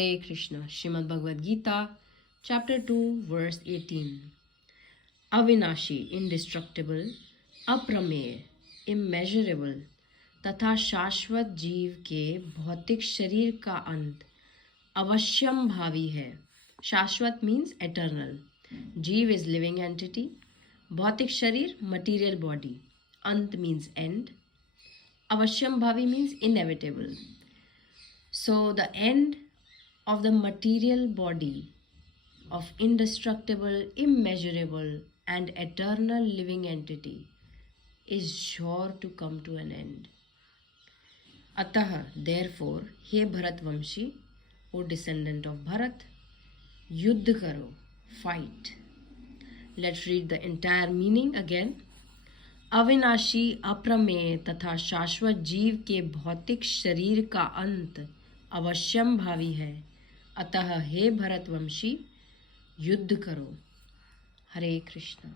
Hare Krishna. Srimad Bhagavad Gita, Chapter 2, Verse 18. Avinashi, indestructible, अप्रमेय, immeasurable, तथा शाश्वत जीव के भौतिक शरीर का अंत अवश्यम भावी है. शाश्वत means eternal. जीव is living entity. भौतिक शरीर material body. अंत means end. Avashyam bhavi means inevitable. So the end of the material body of indestructible, immeasurable and eternal living entity is sure to come to an end. Atah, therefore, he Bharatvamshi, O descendant of Bharat, yuddha karo, fight. Let's read the entire meaning again. अविनाशी, अप्रमेय तथा शाश्वत जीव के भौतिक शरीर का अंत अवश्यम भावी है. अतः हे भरतवंशी, युद्ध करो. हरे कृष्ण.